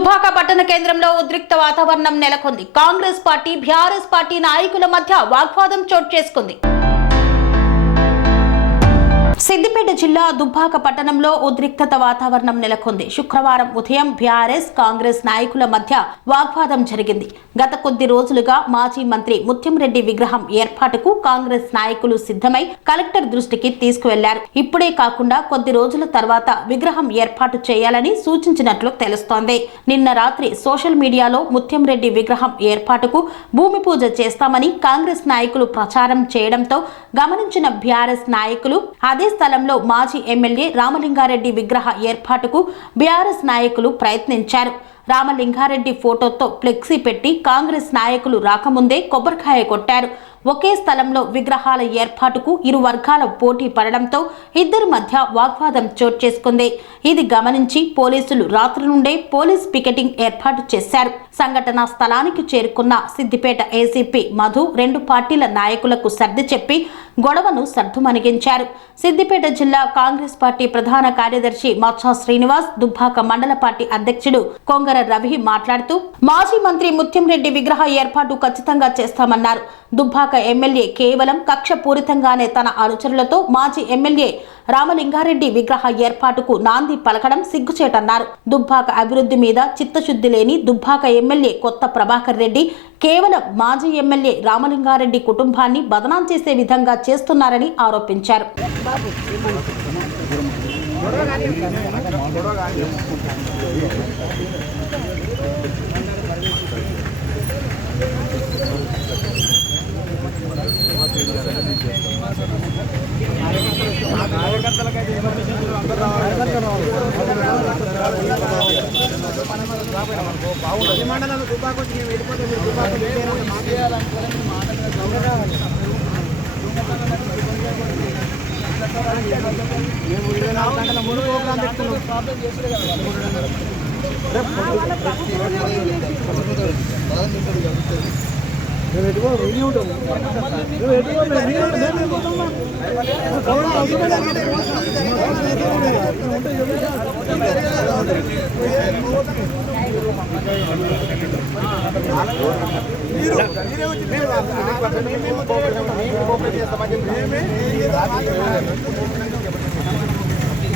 దుబ్బాక పట్టణ కేంద్రంలో ఉద్రిక్త వాతావరణం నెలకొంది. కాంగ్రెస్ పార్టీ బీఆర్ఎస్ పార్టీ నాయకుల మధ్య వాగ్వాదం చోటు చేసుకుంది. సిద్దిపేట జిల్లా దుబ్బాక పట్టణంలో ఉద్రిక్తత వాతావరణం నెలకొంది. శుక్రవారం ఉదయం బీఆర్ఎస్ కాంగ్రెస్ నాయకుల మధ్య వాగ్వాదం జరిగింది. గత కొద్ది రోజులుగా మాజీ మంత్రి ముత్యంరెడ్డి విగ్రహం ఏర్పాటుకు కాంగ్రెస్ నాయకులు సిద్ధమై కలెక్టర్ దృష్టికి తీసుకువెళ్ళారు. ఇప్పుడే కాకుండా కొద్ది రోజుల తర్వాత విగ్రహం ఏర్పాటు చేయాలని సూచించినట్లు తెలుస్తోంది. నిన్న రాత్రి సోషల్ మీడియాలో ముత్యంరెడ్డి విగ్రహం ఏర్పాటుకు భూమి పూజ చేస్తామని కాంగ్రెస్ నాయకులు ప్రచారం చేయడంతో గమనించిన బీఆర్ఎస్ నాయకులు అదే స్థలంలో మాజీ ఎమ్మెల్యే రామలింగారెడ్డి విగ్రహ ఏర్పాటుకు బీఆర్ఎస్ నాయకులు ప్రయత్నించారు. రామలింగారెడ్డి ఫోటోతో ఫ్లెక్సీ పెట్టి కాంగ్రెస్ నాయకులు రాకముందే కొబ్బరికాయ కొట్టారు. ఒకే స్థలంలో విగ్రహాల ఏర్పాటుకు ఇరు వర్గాల పోటీ పడడంతో ఇద్దరి మధ్య వాగ్వాదం చోటు చేసుకుంది. ఇది గమనించి పోలీసులు రాత్రి నుండే పోలీస్ పికెటింగ్ ఏర్పాటు చేశారు. సంఘటనా స్థలానికి చేరుకున్న సిద్దిపేట ఏసీపీ మధు రెండు పార్టీల నాయకులకు సర్ది చెప్పి గొడవను సర్దుమణిగించారు. సిద్దిపేట జిల్లా కాంగ్రెస్ పార్టీ ప్రధాన కార్యదర్శి మచ్చా శ్రీనివాస్ దుబ్బాక మండల పార్టీ అధ్యక్షుడు కొంగర రవి మాట్లాడుతూ మాజీ మంత్రి ముత్యంరెడ్డి విగ్రహ ఏర్పాటు ఖచ్చితంగా చేస్తామన్నారు. దుబ్బాక ఎమ్మెల్యే కేవలం కక్షపూరితంగానే తన అనుచరులతో మాజీ ఎమ్మెల్యే రామలింగారెడ్డి విగ్రహ ఏర్పాటుకు నాంది పలకడం సిగ్గుచేటన్నారు. దుబ్బాక అభివృద్ధి మీద చిత్తశుద్ధి లేని దుబ్బాక ఎమ్మెల్యే కొత్త ప్రభాకర్ రెడ్డి కేవలం మాజీ ఎమ్మెల్యే రామలింగారెడ్డి కుటుంబాన్ని బదనాం చేసే విధంగా చేస్తున్నారని ఆరోపించారు మండలం దుబ్బాకు వచ్చి మేము వెళ్ళిపోతే మీరు దుబ్బాకు వెళ్ళారని మేము ఇరవై నాలుగు గంటల ముందు ప్రోగ్రాం పెట్టుకున్నాం మేము ఎటుకో రెడీ ఉంటాం మేము ఎటుకో మేము పే చేస్తున్నామంటే పే చేస్తున్నామంటే టీఆర్ఎస్ ప్రభుత్వం ఉన్నప్పుడైతే ఎప్పుడప్పుడు అర్థం చేసుకోవాలి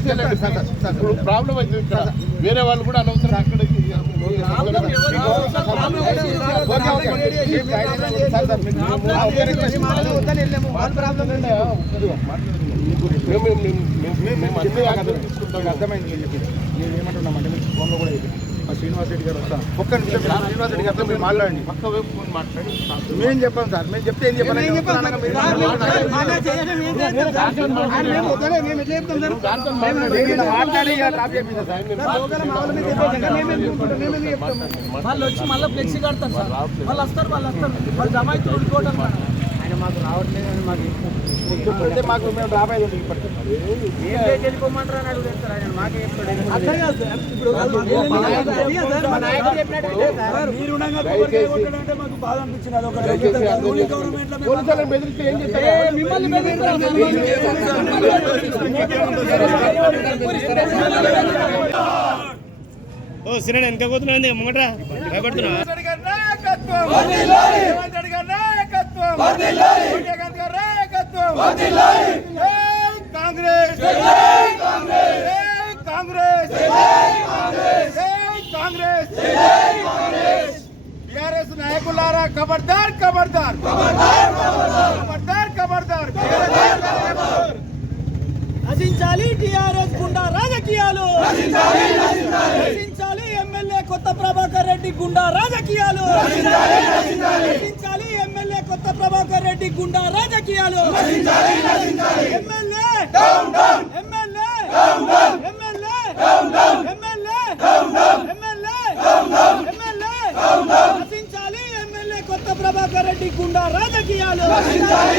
వెళ్ళండి సార్ ఇప్పుడు ప్రాబ్లం అయితే ఇక్కడ వేరే వాళ్ళు కూడా అనవసరం అక్కడ ఓకే, ఓకే. మీరు- అర్థమైంది నేను మీకు ఫోన్లో కూడా చెప్పింది మా శ్రీనివాస్ రెడ్డి గారు ఒక్క నిమిషం మీరు శ్రీనివాస్ రెడ్డి గారితో మీరు మాట్లాడండి పక్క వైపు ఫోన్ మాట్లాడి మేము చెప్పాం సార్ మేము చెప్తే ఏం చెప్పాలి మాట్లాడి డ్రాప్ సార్ వాళ్ళు వచ్చి మళ్ళీ ఫ్లెక్సీ కడతారు సార్ వాళ్ళు వస్తారు వాళ్ళు వస్తారు వాళ్ళు జమ అయితే మాకు రావట్లేదు మాకు అంటే మాకు మేము ఇప్పటికి వెళ్ళిపోమంటారు అని అడుగుతారు ఆయన మాకే చెప్తాడు. మాకు బాధ అనిపించింది. అది ఒక దయచేసి అర్థం రూలింగ్ చేసుకోండి. గవర్నమెంట్లో మేము పోలీసులను బెదిరిస్తే ఏం చేస్తారు మిమ్మల్ని బెదిరిస్తారు, ఓ సిరణ వెనక పోతున్నావు ముంగట భయపడుతున్నా కాంగ్రెస్. కాంగ్రెస్. కాంగ్రెస్. టిఆర్ఎస్ నాయకులారా ఖబర్దార్ ఖబర్దార్ ఖబర్దార్ ఖబర్దార్ నశించాలి టిఆర్ఎస్ గుండా రాజకీయాలు. నశించాలి ఎమ్మెల్యే కొత్త ప్రభాకర్ రెడ్డి గుండా రాజకీయాలు. నశించాలి ప్రభాకర్ రెడ్డి గుండా రాజకీయాలు. MLA. MLA. MLA. MLA. MLA. MLA. రచించాలి MLA కొత్త ప్రభాకర్ రెడ్డి గుండా రాజకీయాలు. రచించాలి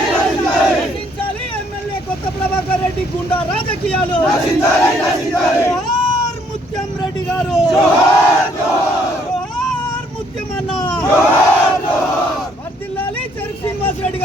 ఎమ్మెల్యే కొత్త ప్రభాకర్ రెడ్డి గుండా రాజకీయాలు. జోహార్ ముత్యం రెడ్డి గారు. జోహార్ ముత్యం అన్న వర్ధిల్లాలి చెరుకు శ్రీనివాస్ రెడ్డి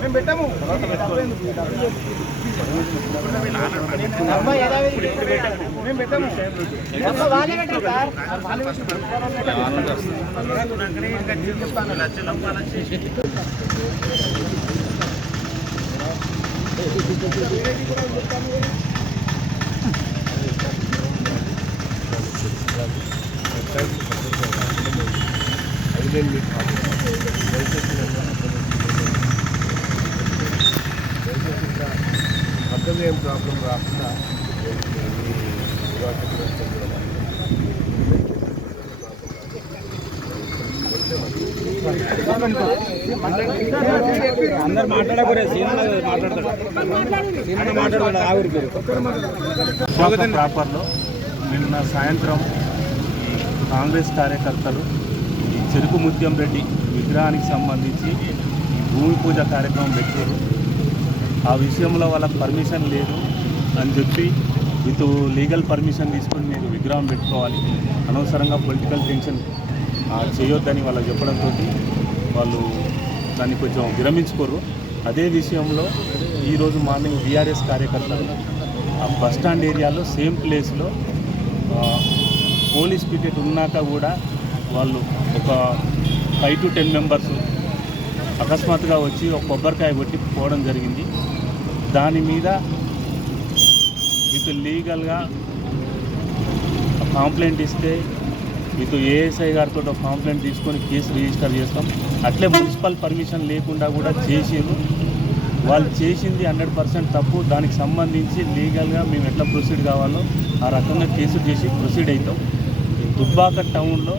మేము పెట్టాము మేము పెట్టాము అర్థం ఏం ప్రాబ్లం రాకుండా అందరు మాట్లాడకూరే సీనియర్ మాట్లాడతాడు సీనియర్ మాట్లాడతాడు ఆ ఊరి పేరు స్వాగతం ప్రాపర్లో నిన్న సాయంత్రం కాంగ్రెస్ కార్యకర్తలు చెరుకు ముత్యం రెడ్డి విగ్రహానికి సంబంధించి ఈ భూమి పూజ కార్యక్రమం పెట్టారు. ఆ విషయంలో వాళ్ళకి పర్మిషన్ లేదు అని చెప్పి విత్ లీగల్ పర్మిషన్ తీసుకొని మీరు విగ్రహం పెట్టుకోవాలి. అనవసరంగా పొలిటికల్ టెన్షన్ చేయొద్దని వాళ్ళకి చెప్పడంతో వాళ్ళు దాన్ని కొంచెం విరమించుకోరు. అదే విషయంలో ఈరోజు మార్నింగ్ బీఆర్ఎస్ కార్యకర్తలు ఆ బస్ స్టాండ్ ఏరియాలో సేమ్ ప్లేస్లో పోలీస్ పికెట్ ఉన్నాక కూడా వాళ్ళు ఒక ఫైవ్ టు టెన్ మెంబర్స్ అకస్మాత్తుగా వచ్చి ఒక కొబ్బరికాయ కొట్టి పోవడం జరిగింది. దాని మీద విత్ లీగల్గా కాంప్లైంట్ ఇస్తే మీకు ఏఎస్ఐ గారితో ఒక కంప్లైంట్ తీసుకొని కేసు రిజిస్టర్ చేస్తాం. అట్లే మున్సిపల్ పర్మిషన్ లేకుండా కూడా చేసారు వాళ్ళు చేసింది హండ్రెడ్ పర్సెంట్ తప్పు. దానికి సంబంధించి లీగల్గా మేము ఎట్లా ప్రొసీడ్ కావాలో ఆ రకంగా కేసు చేసి ప్రొసీడ్ అవుతాం. దుబ్బాక టౌన్లో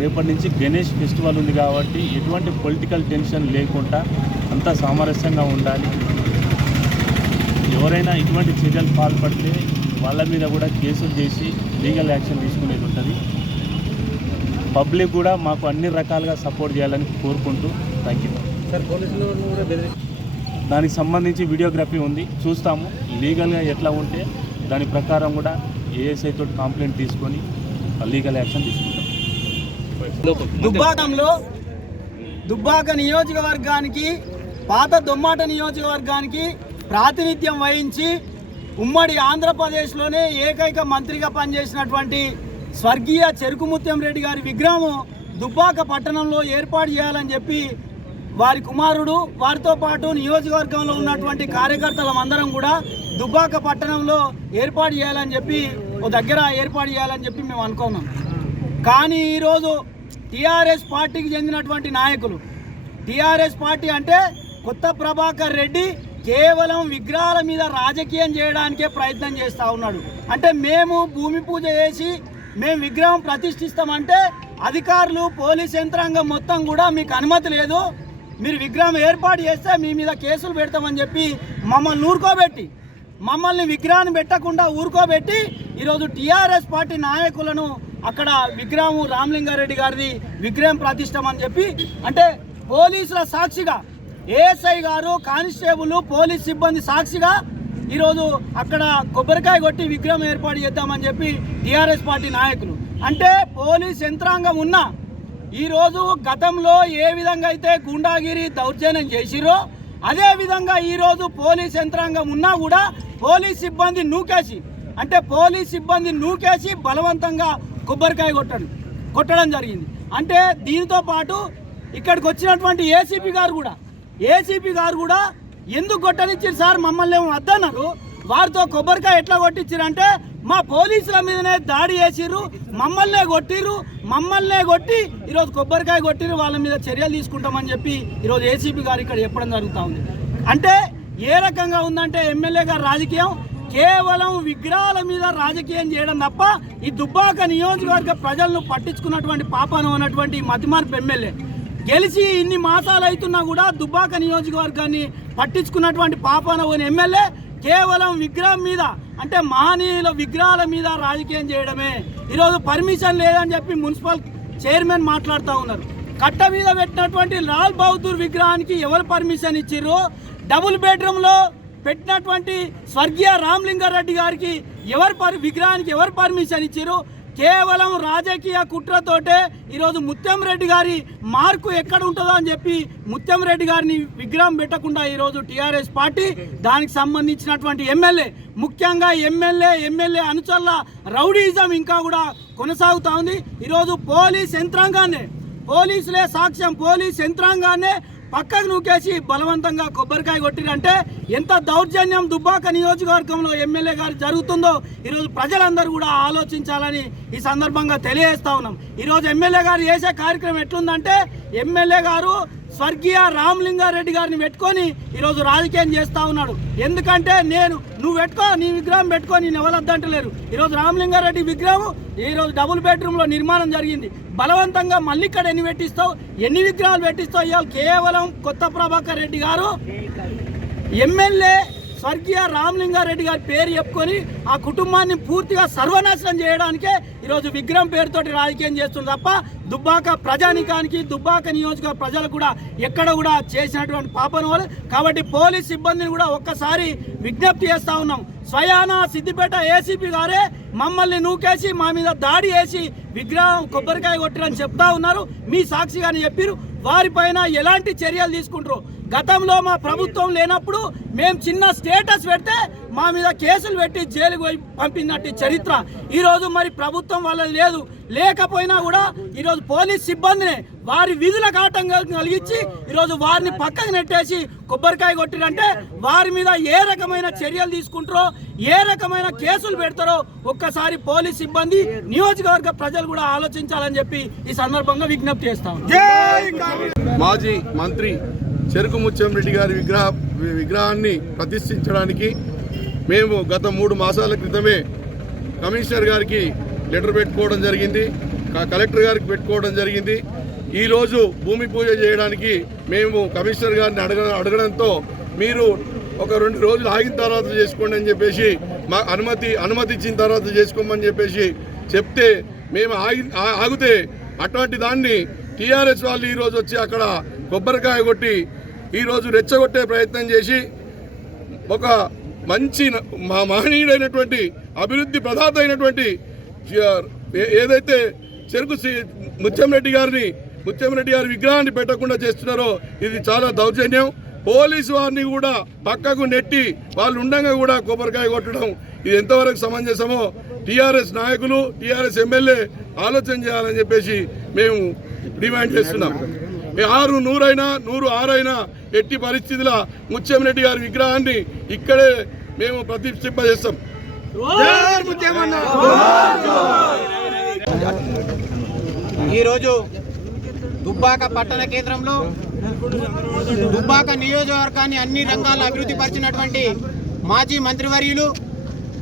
రేపటి నుంచి గణేష్ ఫెస్టివల్ ఉంది కాబట్టి ఎటువంటి పొలిటికల్ టెన్షన్ లేకుండా అంతా సామరస్యంగా ఉండాలి. ఎవరైనా ఇటువంటి చర్యలు పాల్పడితే వాళ్ళ మీద కూడా కేసులు చేసి లీగల్ యాక్షన్ తీసుకునేది ఉంటుంది. పబ్లిక్ కూడా మాకు అన్ని రకాలుగా సపోర్ట్ చేయాలని కోరుకుంటూ థ్యాంక్ యూ. దానికి సంబంధించి వీడియోగ్రఫీ ఉంది. చూస్తాము. లీగల్గా ఎట్లా ఉంటే దాని ప్రకారం కూడా ఏఎస్ఐ తోటి కంప్లైంట్ తీసుకొని లీగల్ యాక్షన్ తీసుకుంటాం. దుబ్బాకంలో దుబ్బాక నియోజకవర్గానికి పాత దొమ్మాట నియోజకవర్గానికి ప్రాతినిధ్యం వహించి ఉమ్మడి ఆంధ్రప్రదేశ్లోనే ఏకైక మంత్రిగా పనిచేసినటువంటి స్వర్గీయ చెరుకుముత్యం రెడ్డి గారి విగ్రహం దుబ్బాక పట్టణంలో ఏర్పాటు చేయాలని చెప్పి వారి కుమారుడు వారితో పాటు నియోజకవర్గంలో ఉన్నటువంటి కార్యకర్తల అందరం కూడా దుబ్బాక పట్టణంలో ఏర్పాటు చేయాలని చెప్పి ఓ దగ్గర ఏర్పాటు చేయాలని చెప్పి మేము అనుకున్నాం. కానీ ఈరోజు టీఆర్ఎస్ పార్టీకి చెందినటువంటి నాయకులు. టీఆర్ఎస్ పార్టీ అంటే కొత్త ప్రభాకర్ రెడ్డి కేవలం విగ్రహాల మీద రాజకీయం చేయడానికే ప్రయత్నం చేస్తూ ఉన్నాడు. అంటే మేము భూమి పూజ చేసి మేము విగ్రహం ప్రతిష్ఠిస్తామంటే అధికారులు పోలీస్ యంత్రాంగం మొత్తం కూడా మీకు అనుమతి లేదు. మీరు విగ్రహం ఏర్పాటు చేస్తే మీ మీద కేసులు పెడతామని చెప్పి మమ్మల్ని ఊరుకోబెట్టి మమ్మల్ని విగ్రహాన్ని పెట్టకుండా ఊరుకోబెట్టి ఈరోజు టీఆర్ఎస్ పార్టీ నాయకులను అక్కడ విగ్రహం రామలింగారెడ్డి గారిది విగ్రహం ప్రతిష్టమని చెప్పి అంటే పోలీసుల సాక్షిగా ఏఎస్ఐ గారు కానిస్టేబుల్ పోలీస్ సిబ్బంది సాక్షిగా ఈరోజు అక్కడ కొబ్బరికాయ కొట్టి విగ్రహం ఏర్పాటు చేద్దామని చెప్పి టీఆర్ఎస్ పార్టీ నాయకులు. అంటే పోలీస్ యంత్రాంగం ఉన్నా ఈరోజు గతంలో ఏ విధంగా అయితే గుండాగిరి దౌర్జన్యం చేసిరో అదే విధంగా ఈరోజు పోలీస్ యంత్రాంగం ఉన్నా కూడా పోలీస్ సిబ్బంది నూకేసి అంటే పోలీస్ సిబ్బంది నూకేసి బలవంతంగా కొబ్బరికాయ కొట్టడం కొట్టడం జరిగింది. అంటే దీనితో పాటు ఇక్కడికి వచ్చినటువంటి ఏసీపీ గారు కూడా ఏసీపీ గారు కూడా ఎందుకు కొట్టనిచ్చారు సార్? మమ్మల్ని ఏమో వద్దన్నారు. వారితో కొబ్బరికాయ ఎట్లా కొట్టించారంటే మా పోలీసుల మీదనే దాడి చేసిర్రు మమ్మల్నే కొట్టిర్రు మమ్మల్నే కొట్టి ఈరోజు కొబ్బరికాయ కొట్టిర్రు వాళ్ళ మీద చర్యలు తీసుకుంటామని చెప్పి ఈరోజు ఏసీపీ గారు ఇక్కడ చెప్పడం జరుగుతూ ఉంది. అంటే ఏ రకంగా ఉందంటే ఎమ్మెల్యే గారు రాజకీయం కేవలం విగ్రహాల మీద రాజకీయం చేయడం తప్ప ఈ దుబ్బాక నియోజకవర్గ ప్రజలను పట్టించుకున్నటువంటి పాపను ఉన్నటువంటి మతిమార్పు ఎమ్మెల్యే. గెలిచి ఇన్ని మాసాలు అవుతున్నా కూడా దుబ్బాక నియోజకవర్గాన్ని పట్టించుకున్నటువంటి పాపన ఎమ్మెల్యే కేవలం విగ్రహం మీద అంటే మహనీయుల విగ్రహాల మీద రాజకీయం చేయడమే. ఈరోజు పర్మిషన్ లేదని చెప్పి మున్సిపల్ చైర్మన్ మాట్లాడుతూ ఉన్నారు. కట్ట మీద పెట్టినటువంటి లాల్ బహదూర్ విగ్రహానికి ఎవరు పర్మిషన్ ఇచ్చిర్రు? డబుల్ బెడ్రూమ్లో పెట్టినటువంటి స్వర్గీయ రామలింగారెడ్డి గారికి ఎవరు పర్ విగ్రహానికి ఎవరు పర్మిషన్ ఇచ్చారు కేవలం రాజకీయ కుట్రతోటే ఈరోజు ముత్యం రెడ్డి గారి మార్కు ఎక్కడ ఉంటుందో అని చెప్పి ముత్యం రెడ్డి గారిని విగ్రహం పెట్టకుండా ఈరోజు టీఆర్ఎస్ పార్టీ దానికి సంబంధించినటువంటి ఎమ్మెల్యే ముఖ్యంగా ఎమ్మెల్యే ఎమ్మెల్యే అనుచరుల రౌడీజం ఇంకా కూడా కొనసాగుతూ ఉంది. ఈరోజు పోలీస్ యంత్రాంగాన్నే పోలీసులే సాక్ష్యం పోలీస్ యంత్రాంగాన్నే పక్కకు నూకేసి బలవంతంగా కొబ్బరికాయ కొట్టిరంటే ఎంత దౌర్జన్యం దుబ్బాక నియోజకవర్గంలో ఎమ్మెల్యే గారు జరుగుతుందో ఈరోజు ప్రజలందరూ కూడా ఆలోచించాలని ఈ సందర్భంగా తెలియజేస్తా ఉన్నాం. ఈరోజు ఎమ్మెల్యే గారు చేసే కార్యక్రమం ఎట్లుందంటే ఎమ్మెల్యే గారు స్వర్గీయ రామలింగారెడ్డి గారిని పెట్టుకొని ఈరోజు రాజకీయం చేస్తా ఉన్నాడు. ఎందుకంటే నేను నువ్వు పెట్టుకో నీ విగ్రహం పెట్టుకో నేను ఎవరద్దంటలేరు ఈరోజు రామలింగారెడ్డి విగ్రహం ఈరోజు డబుల్ బెడ్రూమ్లో నిర్మాణం జరిగింది. బలవంతంగా మళ్ళీ ఇక్కడ ఎన్ని పెట్టిస్తావు ఎన్ని విగ్రహాలు పెట్టిస్తావు ఇవాళ కేవలం కొత్త ప్రభాకర్ రెడ్డి గారు? ఎమ్మెల్యే స్వర్గీయ రామలింగారెడ్డి గారి పేరు చెప్పుకొని ఆ కుటుంబాన్ని పూర్తిగా సర్వనాశనం చేయడానికే ఈరోజు విగ్రహం పేరుతోటి రాజకీయం చేస్తుంది తప్ప దుబ్బాక ప్రజానికానికి దుబ్బాక నియోజక ప్రజలు కూడా ఎక్కడ కూడా చేసినటువంటి పాపన వాళ్ళు కాబట్టి పోలీస్ సిబ్బందిని కూడా ఒక్కసారి విజ్ఞప్తి చేస్తా ఉన్నాం. స్వయాన సిద్దిపేట ఏసీపీ గారే మమ్మల్ని నూకేసి మా మీద దాడి వేసి విగ్రహం కొబ్బరికాయ కొట్టిరని చెప్తా ఉన్నారు. మీ సాక్షిగానే చెప్పారు వారిపైన ఎలాంటి చర్యలు తీసుకుంటారు? గతంలో మా ప్రభుత్వం లేనప్పుడు మేము చిన్న స్టేటస్ పెడితే మా మీద కేసులు పెట్టి జైలుకు పోయి పంపినట్టు చరిత్ర. ఈరోజు మరి ప్రభుత్వం వల్ల లేదు. లేకపోయినా కూడా ఈరోజు పోలీస్ సిబ్బందిని వారి విధులకు ఆటంకం కలిగించి ఈరోజు వారిని పక్కకు నెట్టేసి కొబ్బరికాయ కొట్టిరంటే వారి మీద ఏ రకమైన చర్యలు తీసుకుంటారో ఏ రకమైన కేసులు పెడతారో ఒక్కసారి పోలీస్ సిబ్బంది నియోజకవర్గ ప్రజలు కూడా ఆలోచించాలని చెప్పి ఈ సందర్భంగా విజ్ఞప్తి చేస్తాం మాజీ మంత్రి చెరుకు ముత్యం గారి విగ్రహ విగ్రహాన్ని ప్రతిష్ఠించడానికి మేము గత మూడు మాసాల క్రితమే కమిషనర్ గారికి లెటర్ పెట్టుకోవడం జరిగింది కలెక్టర్ గారికి పెట్టుకోవడం జరిగింది. ఈరోజు భూమి పూజ చేయడానికి మేము కమిషనర్ గారిని అడగ అడగడంతో మీరు ఒక రెండు రోజులు ఆగిన తర్వాత చేసుకోండి అని చెప్పేసి మా అనుమతి అనుమతి ఇచ్చిన తర్వాత చేసుకోమని చెప్పేసి చెప్తే మేము ఆగి ఆగితే అటువంటి దాన్ని టీఆర్ఎస్ వాళ్ళు ఈరోజు వచ్చి అక్కడ కొబ్బరికాయ కొట్టి ఈరోజు రెచ్చగొట్టే ప్రయత్నం చేసి ఒక మంచి మా మహనీయుడైనటువంటి అభివృద్ధి ప్రదాత అయినటువంటి ఏ- ఏదైతే చెరుకు సి- ముత్యంరెడ్డి గారిని ముత్యంరెడ్డి గారి విగ్రహాన్ని పెట్టకుండా చేస్తున్నారో ఇది చాలా దౌర్జన్యం. పోలీసు వారిని కూడా పక్కకు నెట్టి వాళ్ళు ఉండగా కూడా కొబ్బరికాయ కొట్టడం ఇది ఎంతవరకు సమంజసమో టీఆర్ఎస్ నాయకులు టీఆర్ఎస్ ఎమ్మెల్యే ఆలోచన చేయాలని చెప్పేసి మేము డిమాండ్ చేస్తున్నాం. ఆరు నూరైనా నూరు ఆరైనా ఎట్టి పరిస్థితుల ముత్యంరెడ్డి గారి విగ్రహాన్ని ఇక్కడే మేము ప్రతిష్ఠింపజేస్తాం. ఈరోజు దుబ్బాక పట్టణ కేంద్రంలో దుబ్బాక నియోజకవర్గాన్ని అన్ని రంగాల్లో అభివృద్ధి పరిచినటువంటి మాజీ మంత్రివర్యులు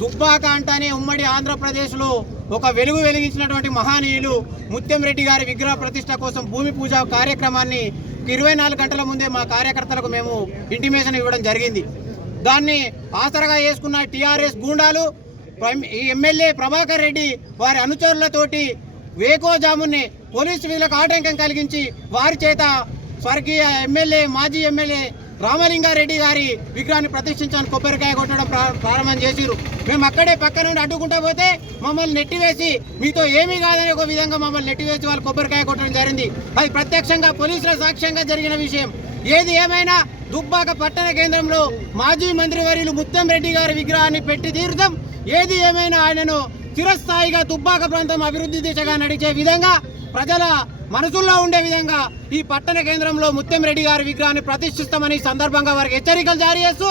దుబ్బాక అంటానే ఉమ్మడి ఆంధ్రప్రదేశ్లో ఒక వెలుగు వెలిగించినటువంటి మహానీయులు ముత్యం రెడ్డి గారి విగ్రహ ప్రతిష్ట కోసం భూమి పూజ కార్యక్రమాన్ని ఇరవై నాలుగు గంటల ముందే మా కార్యకర్తలకు మేము ఇంటిమేషన్ ఇవ్వడం జరిగింది. దాన్ని ఆసరగా వేసుకున్న టీఆర్ఎస్ గూండాలు ఎమ్మెల్యే ప్రభాకర్ రెడ్డి వారి అనుచరులతోటి వేకోజాముని పోలీసు విధులకు ఆటంకం కలిగించి వారి చేత స్వర్గీయ ఎమ్మెల్యే మాజీ ఎమ్మెల్యే రామలింగారెడ్డి గారి విగ్రహాన్ని ప్రతిష్ఠించాలని కొబ్బరికాయ కొట్టడం ప్రారంభం చేసిరు మేము అక్కడే పక్క నుండి అడ్డుకుంటా పోతే మమ్మల్ని నెట్టివేసి మీతో ఏమీ కాదని ఒక విధంగా మమ్మల్ని నెట్టివేసి వాళ్ళు కొబ్బరికాయ కొట్టడం జరిగింది. అది ప్రత్యక్షంగా పోలీసుల సాక్ష్యంగా జరిగిన విషయం. ఏది ఏమైనా దుబ్బాక పట్టణ కేంద్రంలో మాజీ మంత్రివర్యులు ముత్తం రెడ్డి గారి విగ్రహాన్ని పెట్టి తీరుతాం ఏది ఏమైనా ఆయనను చిరస్థాయిగా దుబ్బాక ప్రాంతం అభివృద్ధి దిశగా నడిచే విధంగా ప్రజల మనసుల్లో ఉండే విధంగా ఈ పట్టణ కేంద్రంలో ముత్తంరెడ్డి గారి విగ్రహాన్ని ప్రతిష్ఠిస్తామని సందర్భంగా వారికి హెచ్చరికలు జారీ చేస్తూ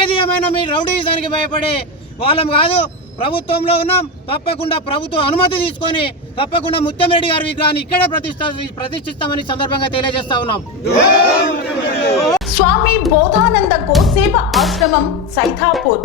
ఏది ఏమైనా మీ రౌడీజానికి భయపడే వాళ్ళం కాదు. ప్రభుత్వంలో ఉన్నాం. తప్పకుండా ప్రభుత్వం అనుమతి తీసుకొని తప్పకుండా ముత్తంరెడ్డి గారి విగ్రహాన్ని ఇక్కడే ప్రతిష్ట ప్రతిష్ఠిస్తామని సందర్భంగా తెలియజేస్తా ఉన్నాం. స్వామి బోధానంద గోసేవ ఆశ్రమం సైథాపూర్